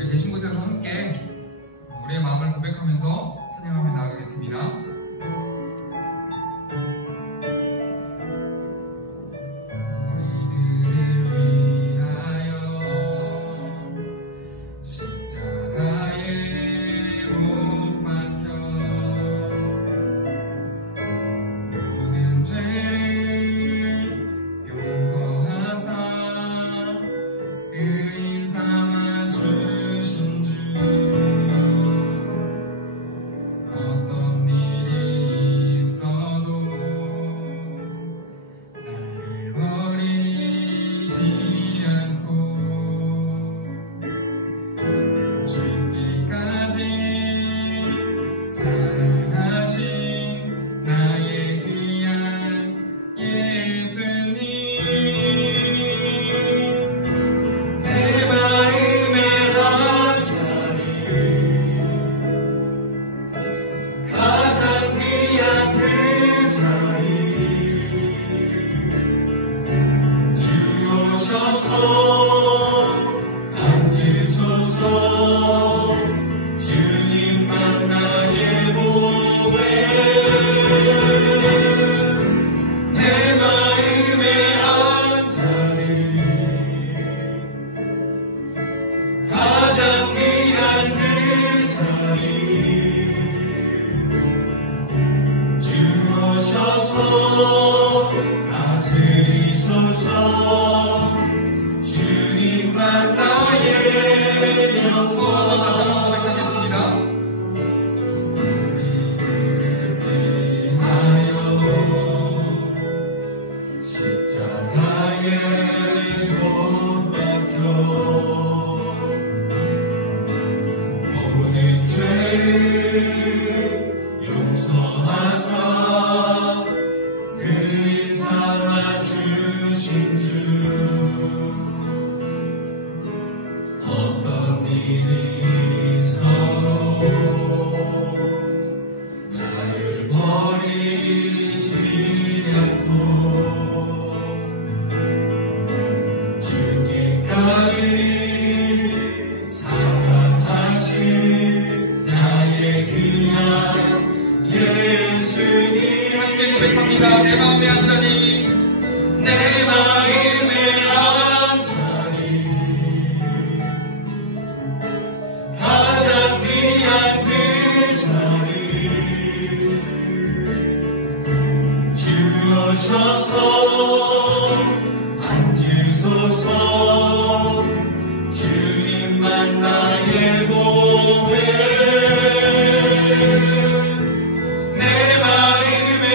우리 계신 곳에서 함께 우리의 마음을 고백하면서 찬양하며 나아가겠습니다. 내 마음의 한 자리, 내 마음의 한 자리, 가장 귀한 그 자리, 주 오셔서 앉으소서. 주님만 나의 보배, 내 마음의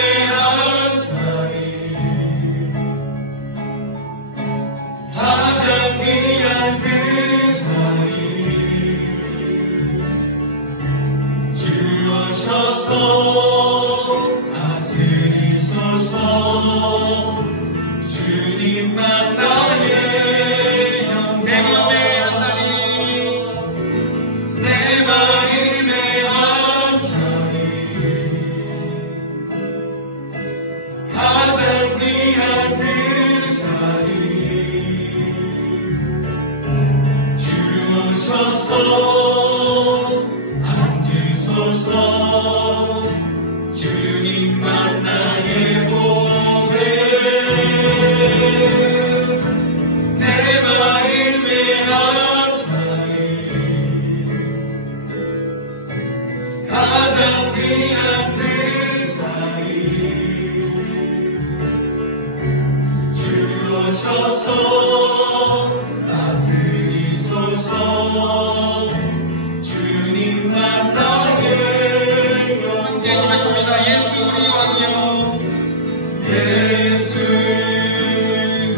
가장 귀한 그 자리, 주 오셔서 다스리소서. 주님만 나의 영, 내 마음의 한 자리, 내 마음의 한 자리, 가장 귀한 그 자리, 오셔서 앉으소서. 주님만 나의 보배, 내 마음의 한 자리, 가장 귀한 그 자리, 주 오셔서 주님만 나의 영, 함께 고백합니다. 예수 우리 왕이여, 예수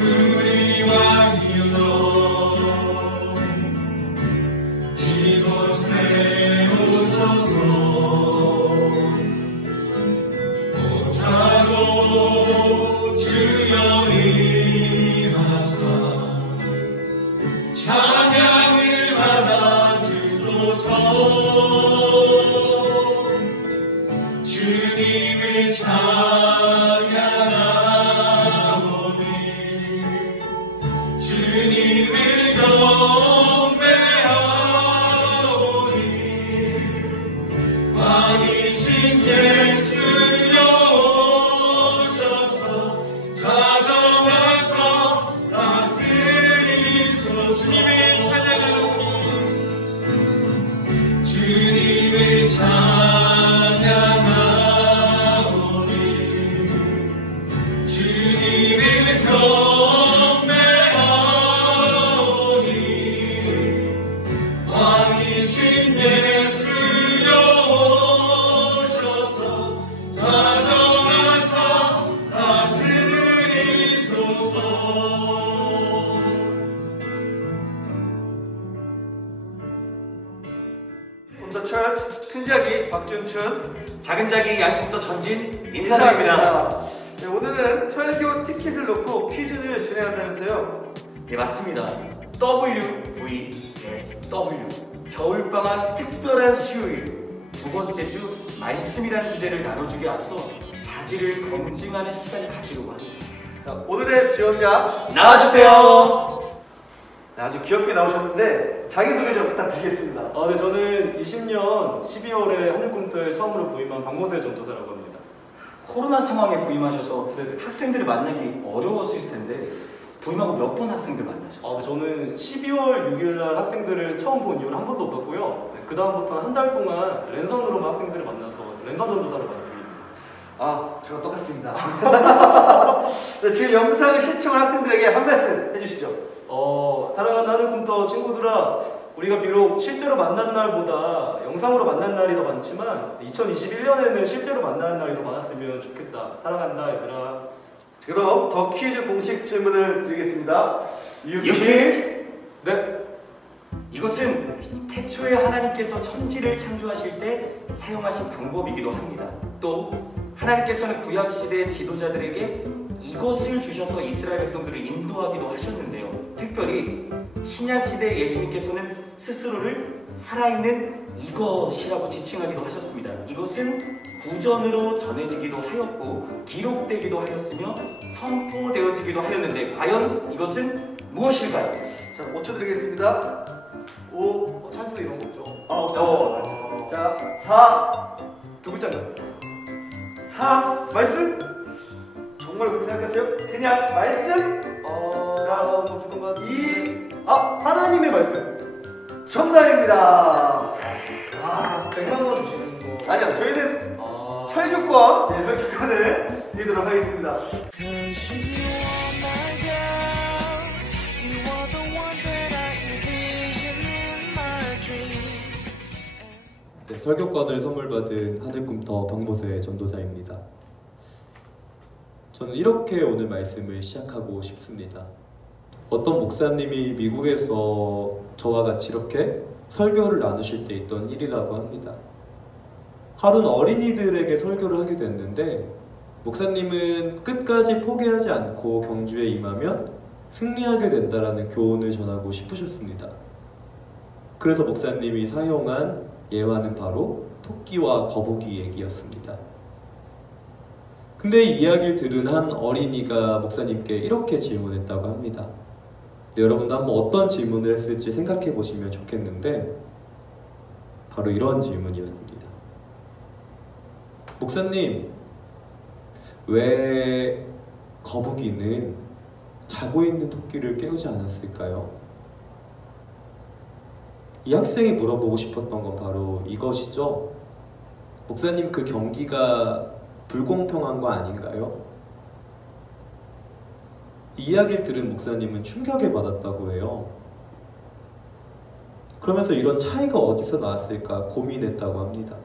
우리 왕이여, 이곳에 오셔서 보자고 주여 임하사 찬양을 받아주소서. 주님을 찬양하오니 주님을 경배하오니 큰자기 박준춘, 작은자기 양육부터 전진 인사드립니다. 네, 오늘은 설교 티켓을 놓고 퀴즈를 진행한다면서요? 예, 맞습니다. WVSW 겨울방학 특별한 수요일 두 번째 주 말씀이란 주제를 나눠주기 앞서 자질을 검증하는 시간을 가지려고 합니다. 자, 오늘의 지원자 나와주세요. 네, 아주 귀엽게 나오셨는데 자기소개 좀 부탁드리겠습니다. 네, 저는 20년 12월에 하늘꿈틀 처음으로 부임한 박모세 전도사라고 합니다. 코로나 상황에 부임하셔서 학생들을 만나기 어려웠을 텐데 부임하고 몇 번 학생들 만나셨어요? 저는 12월 6일날 학생들을 처음 본 이후로 한 번도 못 봤고요. 그 다음부터는 한 달 동안 랜선으로만 학생들을 만나서 랜선 전도사를 만났습니다. 저랑 똑같습니다. 네, 지금 영상을 시청한 학생들에게 한 말씀 해주시죠. 사랑하는 하늘꿈터 친구들아, 우리가 비록 실제로 만난 날보다 영상으로 만난 날이 더 많지만 2021년에는 실제로 만나는 날이 더 많았으면 좋겠다. 사랑한다 얘들아. 그럼 더 퀴즈 공식 질문을 드리겠습니다. 유퀴즈! 네. 이것은 태초에 하나님께서 천지를 창조하실 때 사용하신 방법이기도 합니다. 또 하나님께서는 구약시대 지도자들에게 이것을 주셔서 이스라엘 백성들을 인도하기도 하셨는데요. 특별히 신약시대 예수님께서는 스스로를 살아있는 이것이라고 지칭하기도 하셨습니다. 이것은 구전으로 전해지기도 하였고 기록되기도 하였으며 선포되어지기도 하였는데 과연 이것은 무엇일까요? 자, 5초 드리겠습니다. 5, 찬스 이런 거 없죠? 없죠. 자, 4, 두 글자인가요? 3, 말씀? 정말 그렇게 생각하세요? 그냥 말씀? 뭐 그런 거 같은데. 2, 하나님의 말씀. 정답입니다. 100만 원 주시는 거. 아니요, 저희는 설교권, 설교권을 드리도록 하겠습니다. 네, 설교권을 선물 받은 하늘꿈터 박모세 전도사입니다. 저는 이렇게 오늘 말씀을 시작하고 싶습니다. 어떤 목사님이 미국에서 저와 같이 이렇게 설교를 나누실 때 있던 일이라고 합니다. 하루는 어린이들에게 설교를 하게 됐는데 목사님은 끝까지 포기하지 않고 경주에 임하면 승리하게 된다라는 교훈을 전하고 싶으셨습니다. 그래서 목사님이 사용한 예화는 바로 토끼와 거북이 얘기였습니다. 근데 이 이야기를 들은 한 어린이가 목사님께 이렇게 질문했다고 합니다. 네, 여러분도 한번 어떤 질문을 했을지 생각해 보시면 좋겠는데 바로 이런 질문이었습니다. 목사님, 왜 거북이는 자고 있는 토끼를 깨우지 않았을까요? 이 학생이 물어보고 싶었던 건 바로 이것이죠. 목사님, 그 경기가 불공평한 거 아닌가요? 이 이야기를 들은 목사님은 충격을 받았다고 해요. 그러면서 이런 차이가 어디서 나왔을까 고민했다고 합니다.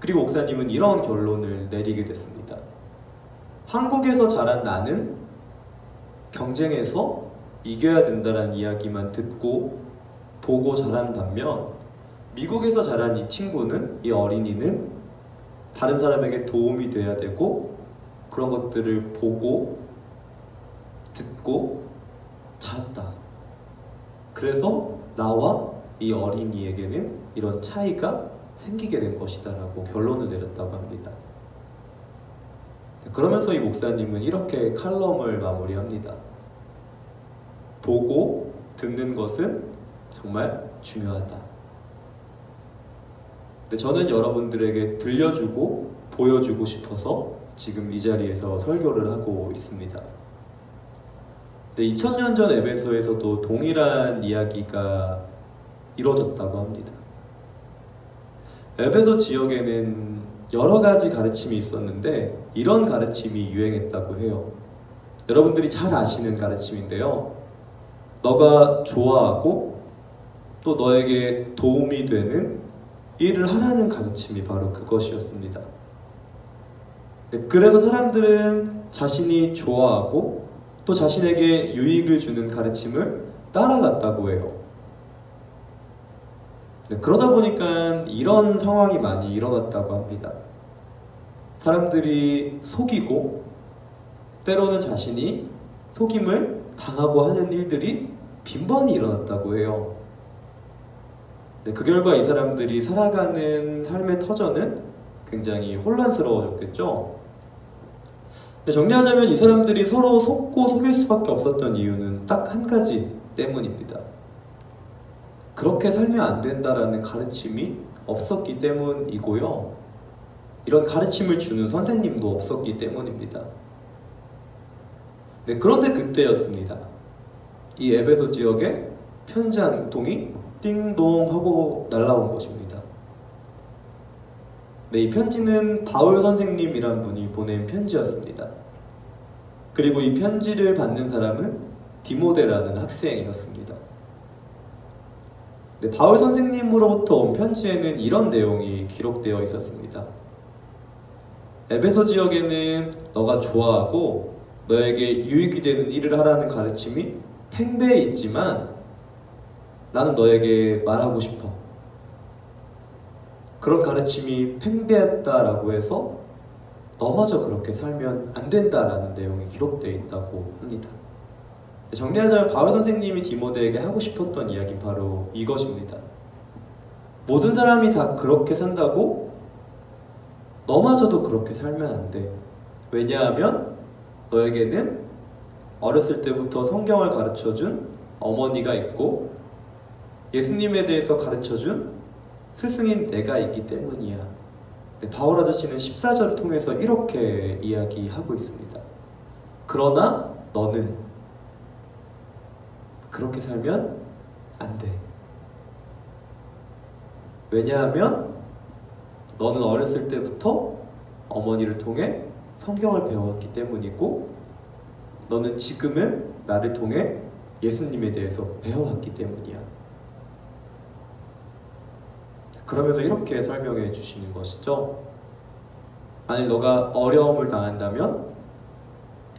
그리고 목사님은 이런 결론을 내리게 됐습니다. 한국에서 자란 나는 경쟁에서 이겨야 된다는 이야기만 듣고 보고 자란 반면 미국에서 자란 이 친구는, 이 어린이는 다른 사람에게 도움이 돼야 되고 그런 것들을 보고 듣고 자랐다. 그래서 나와 이 어린이에게는 이런 차이가 생기게 된 것이다 라고 결론을 내렸다고 합니다. 그러면서 이 목사님은 이렇게 칼럼을 마무리합니다. 보고 듣는 것은 정말 중요하다. 근데 저는 여러분들에게 들려주고 보여주고 싶어서 지금 이 자리에서 설교를 하고 있습니다. 2000년 전 에베소에서도 동일한 이야기가 이루어졌다고 합니다. 에베소 지역에는 여러 가지 가르침이 있었는데 이런 가르침이 유행했다고 해요. 여러분들이 잘 아시는 가르침인데요. 너가 좋아하고 또 너에게 도움이 되는 일을 하라는 가르침이 바로 그것이었습니다. 그래서 사람들은 자신이 좋아하고 또 자신에게 유익을 주는 가르침을 따라갔다고 해요. 네, 그러다 보니까 이런 상황이 많이 일어났다고 합니다. 사람들이 속이고 때로는 자신이 속임을 당하고 하는 일들이 빈번히 일어났다고 해요. 네, 그 결과 이 사람들이 살아가는 삶의 터전은 굉장히 혼란스러워졌겠죠. 네, 정리하자면 이 사람들이 서로 속고 속일 수밖에 없었던 이유는 딱 한 가지 때문입니다. 그렇게 살면 안 된다라는 가르침이 없었기 때문이고요. 이런 가르침을 주는 선생님도 없었기 때문입니다. 네, 그런데 그때였습니다. 이 에베소 지역에 편지 한 통이 띵동 하고 날라온 것입니다. 네, 이 편지는 바울 선생님이란 분이 보낸 편지였습니다. 그리고 이 편지를 받는 사람은 디모데라는 학생이었습니다. 네, 바울 선생님으로부터 온 편지에는 이런 내용이 기록되어 있었습니다. 에베소 지역에는 너가 좋아하고 너에게 유익이 되는 일을 하라는 가르침이 팽배해 있지만 나는 너에게 말하고 싶어. 그런 가르침이 팽배했다라고 해서 너마저 그렇게 살면 안 된다라는 내용이 기록되어 있다고 합니다. 정리하자면 바울 선생님이 디모데에게 하고 싶었던 이야기는 바로 이것입니다. 모든 사람이 다 그렇게 산다고 너마저도 그렇게 살면 안 돼. 왜냐하면 너에게는 어렸을 때부터 성경을 가르쳐준 어머니가 있고 예수님에 대해서 가르쳐준 스승인 내가 있기 때문이야. 네, 바울 아저씨는 14절을 통해서 이렇게 이야기하고 있습니다. 그러나 너는 그렇게 살면 안 돼. 왜냐하면 너는 어렸을 때부터 어머니를 통해 성경을 배워왔기 때문이고 너는 지금은 나를 통해 예수님에 대해서 배워왔기 때문이야. 그러면서 이렇게 설명해 주시는 것이죠. 만약 너가 어려움을 당한다면,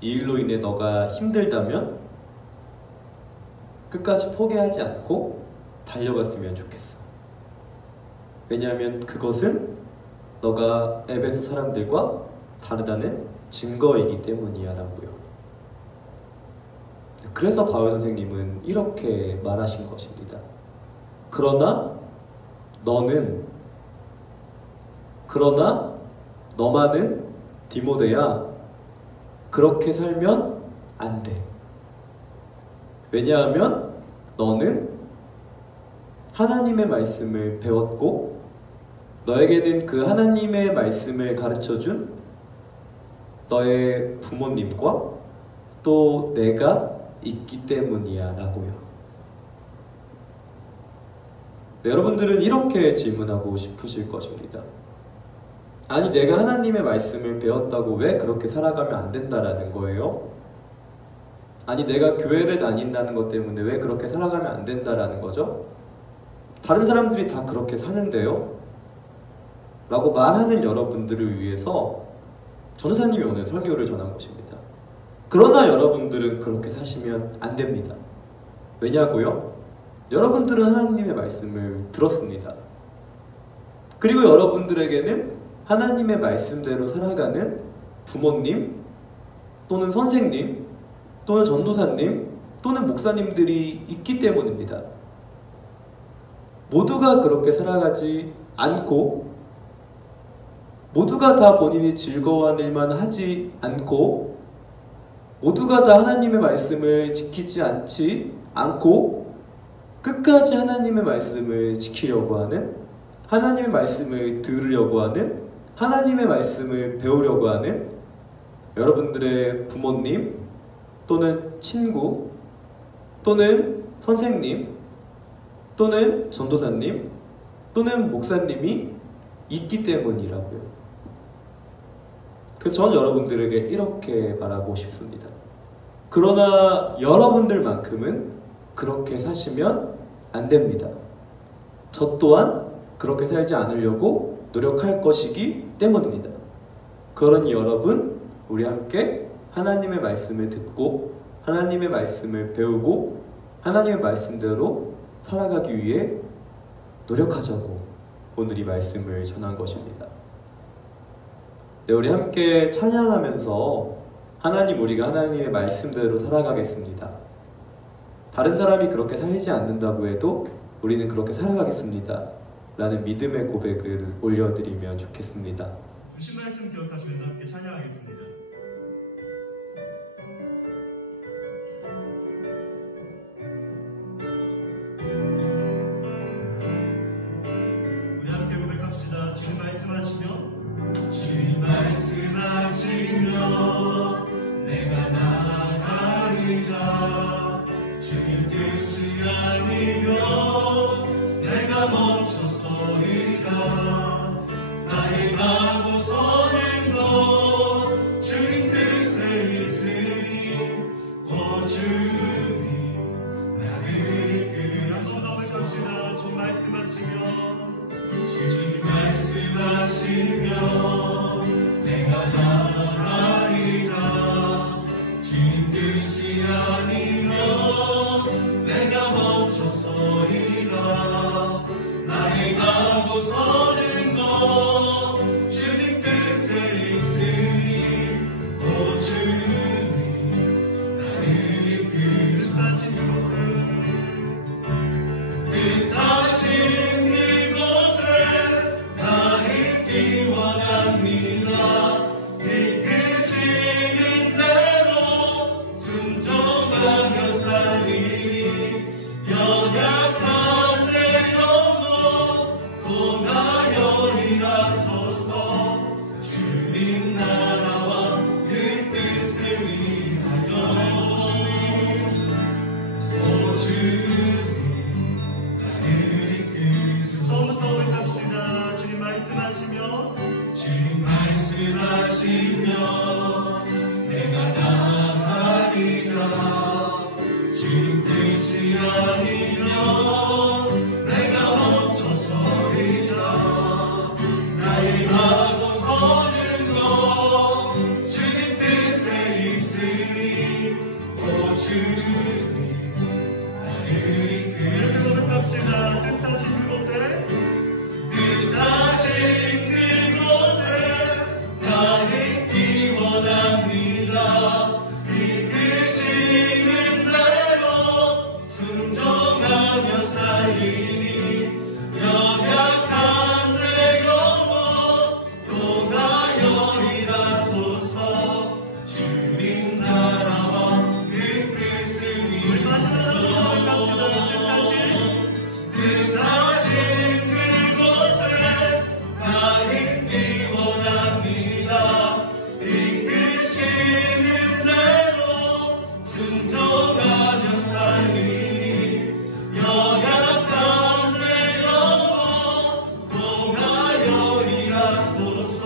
이 일로 인해 너가 힘들다면 끝까지 포기하지 않고 달려갔으면 좋겠어. 왜냐하면 그것은 너가 에베소 사람들과 다르다는 증거이기 때문이야 라고요. 그래서 바울 선생님은 이렇게 말하신 것입니다. 그러나 너만은 디모데야, 그렇게 살면 안 돼. 왜냐하면 너는 하나님의 말씀을 배웠고 너에게는 그 하나님의 말씀을 가르쳐준 너의 부모님과 또 내가 있기 때문이야 라고요. 네, 여러분들은 이렇게 질문하고 싶으실 것입니다. 아니, 내가 하나님의 말씀을 배웠다고 왜 그렇게 살아가면 안 된다라는 거예요? 아니, 내가 교회를 다닌다는 것 때문에 왜 그렇게 살아가면 안 된다라는 거죠? 다른 사람들이 다 그렇게 사는데요? 라고 말하는 여러분들을 위해서 전도사님이 오늘 설교를 전한 것입니다. 그러나 여러분들은 그렇게 사시면 안 됩니다. 왜냐고요? 여러분들은 하나님의 말씀을 들었습니다. 그리고 여러분들에게는 하나님의 말씀대로 살아가는 부모님 또는 선생님 또는 전도사님 또는 목사님들이 있기 때문입니다. 모두가 그렇게 살아가지 않고 모두가 다 본인이 즐거워하는 일만 하지 않고 모두가 다 하나님의 말씀을 지키지 않고 끝까지 하나님의 말씀을 지키려고 하는, 하나님의 말씀을 들으려고 하는, 하나님의 말씀을 배우려고 하는 여러분들의 부모님 또는 친구 또는 선생님 또는 전도사님 또는 목사님이 있기 때문이라고요. 그래서 저는 여러분들에게 이렇게 말하고 싶습니다. 그러나 여러분들만큼은 그렇게 사시면 안 됩니다. 저 또한 그렇게 살지 않으려고 노력할 것이기 때문입니다. 그러니 여러분, 우리 함께 하나님의 말씀을 듣고 하나님의 말씀을 배우고 하나님의 말씀대로 살아가기 위해 노력하자고 오늘 이 말씀을 전한 것입니다. 네, 우리 함께 찬양하면서 우리가 하나님의 말씀대로 살아가겠습니다. 다른 사람이 그렇게 살지 않는다고 해도 우리는 그렇게 살아가겠습니다. 라는 믿음의 고백을 올려드리면 좋겠습니다. 주신 말씀 기억하시면서 함께 찬양하겠습니다. 우리 함께 고백합시다. 주님 말씀하시며 주님 말씀하시며 내가 나아가리라. 주님 뜻이 아니면 내가 멈춰서리라. 나의 가고 서는 것 주님 뜻에 있으니 오 주님 나를 이끌어. 한번 더 고백합시다. 주님 말씀하시며 주님 말씀하시며 내가 나아가리라. 주님 뜻이 아니면 내가 멈춰서리라. 나의 가고 서는 것 주님 뜻에 있으니 오 주님 나를 이끌어. 뜻하신 그곳에 나 있기 원합니다. 이끄시는 대로 순종하며 살리니 연약한 내 영혼 고나여리라소서. 주님 나라와 그 뜻을 위하여 오 주님 나를 이끄소서. 처음부터 고백합시다. 주님 말씀하시며 주님 말씀하시며 내가 나아가리라. 주님 뜻이 아니면 내가 멈춰서리라. 나의 가고 서는 것 주님 뜻에 있으니 오 주님 나를 이끌어. 이렇게 고백합시다. 뜻하신 그곳에 나 있기 원합니다. 이끄시는 대로 순종하며 살리니 연약한 내 영혼 도나여리라소서. 주님 나라와 그 뜻을 위하여. 우리 마지막으로 고백합시다. 뜻하신 그곳에 나 있기 원합니다. 이끄시는 대로 순종하며 살리니 연약한 내 영혼 동하여리라소서.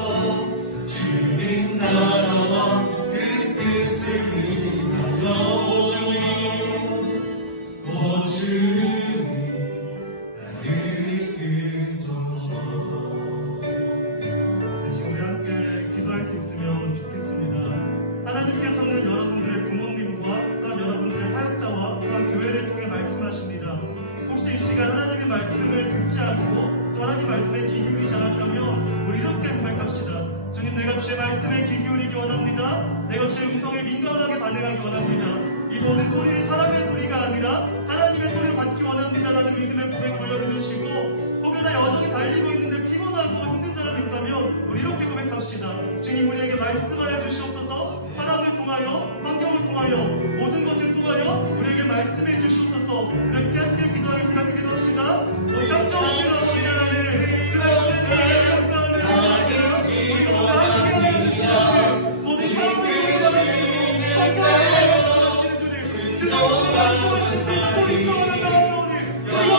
주님 나라와 그 뜻을 위하여 오 주님 나를 이끄소서. 지금 우리 함께 기도할 수 있으면 좋겠습니다. 하나님께서는 여러분들의 부모님과 또한 여러분들의 사역자와 또한 교회를 통해 말씀하십니다. 혹시 이 시간 하나님의 말씀을 듣지 않고 또 하나님 말씀에 귀 기울이지 않았다면 우리 이렇게 고백합시다. 주님 내가 주의 말씀에 귀 기울이기 원합니다. 내가 주의 음성에 민감하게 반응하기 원합니다. 이 모든 소리를 사람의 소리가 아니라 하나님의 소리를 받기 원합니다라는 믿음의 고백을 올려드리시고 혹여나 여전히 달리고 있는데 피곤하고 힘든 사람이 있다면 우리 이렇게 고백합시다. 주님 우리에게 말씀하여 주시옵소서. 사람을 통하여 환경을 통하여 모든 것을 통하여 우리에게 말씀해 주시옵소서. 이렇게 함께 기도하겠습니다. 기도합시다. 오 창조하신 아버지 하나님 주의 말씀을 평가하는 우리가 함께하여 주시옵소서. 모든 사람을 구원하시고 환경을 구원하시는 주님 주님 말씀하시고 또 인정하는 나아가오니 우리가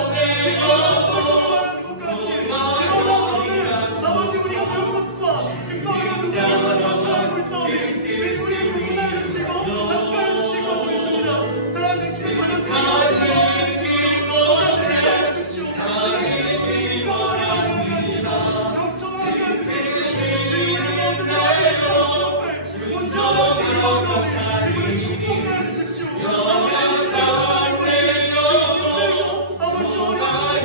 함께하여 주시옵소서. 아버지 우리가 배운 것과 증거하기가 누구라는 것을 알고 있사오니 주님 우리를 구분하여 주시고 함께하여 주실 것을 믿습니다. 하나님의 자녀들이 하여 주십시오. 하나님의 이거만을 하나님이시다. 경청하게 해주시고 우리의 모든 나의 정신 앞에 온전하지 않은 그분을 축복하여 주십시오. 아버지 힘들고 아버지 어려운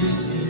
우리